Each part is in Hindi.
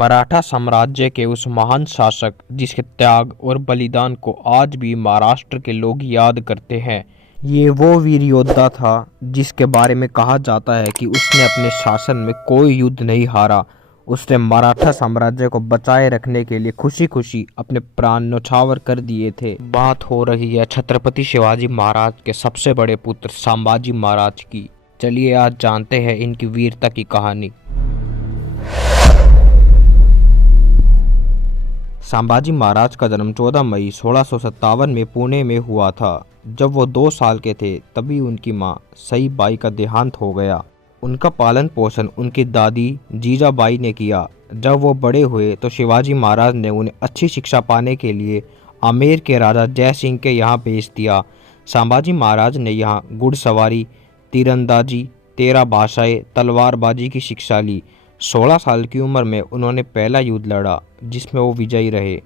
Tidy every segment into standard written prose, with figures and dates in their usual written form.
मराठा साम्राज्य के उस महान शासक जिसके त्याग और बलिदान को आज भी महाराष्ट्र के लोग याद करते हैं। ये वो वीर योद्धा था जिसके बारे में कहा जाता है कि उसने अपने शासन में कोई युद्ध नहीं हारा। उसने मराठा साम्राज्य को बचाए रखने के लिए खुशी खुशी अपने प्राण न्यौछावर कर दिए थे। बात हो रही है छत्रपति शिवाजी महाराज के सबसे बड़े पुत्र संभाजी महाराज की। चलिए आज जानते हैं इनकी वीरता की कहानी। संभाजी महाराज का जन्म 14 मई 1657 में पुणे में हुआ था। जब वो 2 साल के थे तभी उनकी मां सईबाई का देहांत हो गया। उनका पालन पोषण उनकी दादी जीजाबाई ने किया। जब वो बड़े हुए तो शिवाजी महाराज ने उन्हें अच्छी शिक्षा पाने के लिए आमेर के राजा जय सिंह के यहाँ भेज दिया। संभाजी महाराज ने यहाँ घुड़सवारी, तीरंदाजी, 13 भाषाएं, तलवारबाजी की शिक्षा ली। 16 साल की उम्र में उन्होंने पहला युद्ध लड़ा जिसमें वो विजयी रहे।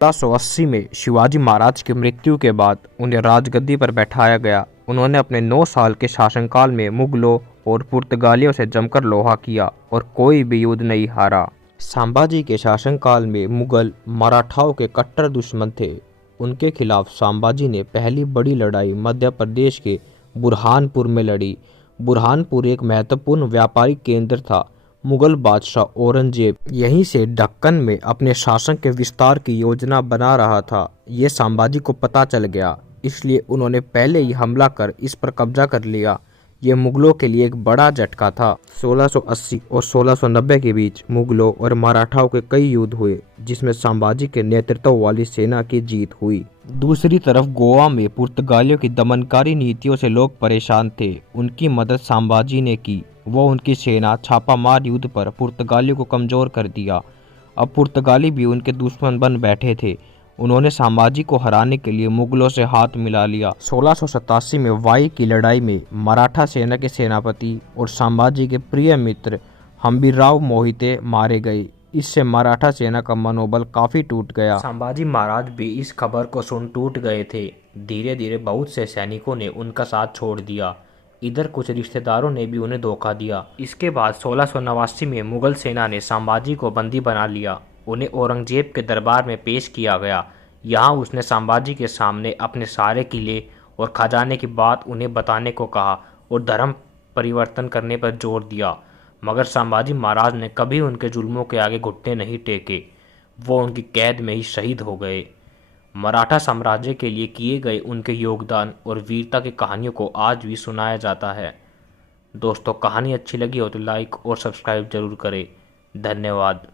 1680 में शिवाजी महाराज की मृत्यु के बाद उन्हें राजगद्दी पर बैठाया गया। उन्होंने अपने 9 साल के शासनकाल में मुगलों और पुर्तगालियों से जमकर लोहा किया और कोई भी युद्ध नहीं हारा। संभाजी के शासनकाल में मुगल मराठाओं के कट्टर दुश्मन थे। उनके खिलाफ संभाजी ने पहली बड़ी लड़ाई मध्य प्रदेश के बुरहानपुर में लड़ी। बुरहानपुर एक महत्वपूर्ण व्यापारिक केंद्र था। मुगल बादशाह औरंगजेब यहीं से दक्कन में अपने शासन के विस्तार की योजना बना रहा था। ये संभाजी को पता चल गया, इसलिए उन्होंने पहले ही हमला कर इस पर कब्जा कर लिया। ये मुगलों के लिए एक बड़ा झटका था। 1680 और 1690 के बीच मुगलों और मराठाओं के कई युद्ध हुए जिसमें संभाजी के नेतृत्व वाली सेना की जीत हुई। दूसरी तरफ गोवा में पुर्तगालियों की दमनकारी नीतियों से लोग परेशान थे। उनकी मदद संभाजी ने की। वो उनकी सेना छापामार युद्ध पर पुर्तगालियों को कमजोर कर दिया। अब पुर्तगाली भी उनके दुश्मन बन बैठे थे। उन्होंने संभाजी को हराने के लिए मुगलों से हाथ मिला लिया। 1687 में वाई की लड़ाई में मराठा सेना के सेनापति और संभाजी के प्रिय मित्र हंबीरराव मोहिते मारे गए। इससे मराठा सेना का मनोबल काफी टूट गया। संभाजी महाराज भी इस खबर को सुन टूट गए थे। धीरे धीरे बहुत से सैनिकों ने उनका साथ छोड़ दिया। इधर कुछ रिश्तेदारों ने भी उन्हें धोखा दिया। इसके बाद 1689 में मुगल सेना ने संभाजी को बंदी बना लिया। उन्हें औरंगजेब के दरबार में पेश किया गया। यहाँ उसने संभाजी के सामने अपने सारे किले और खजाने की बात उन्हें बताने को कहा और धर्म परिवर्तन करने पर जोर दिया। मगर संभाजी महाराज ने कभी उनके जुल्मों के आगे घुटने नहीं टेके। वो उनकी कैद में ही शहीद हो गए। मराठा साम्राज्य के लिए किए गए उनके योगदान और वीरता की कहानियों को आज भी सुनाया जाता है। दोस्तों, कहानी अच्छी लगी हो तो लाइक और सब्सक्राइब जरूर करें। धन्यवाद।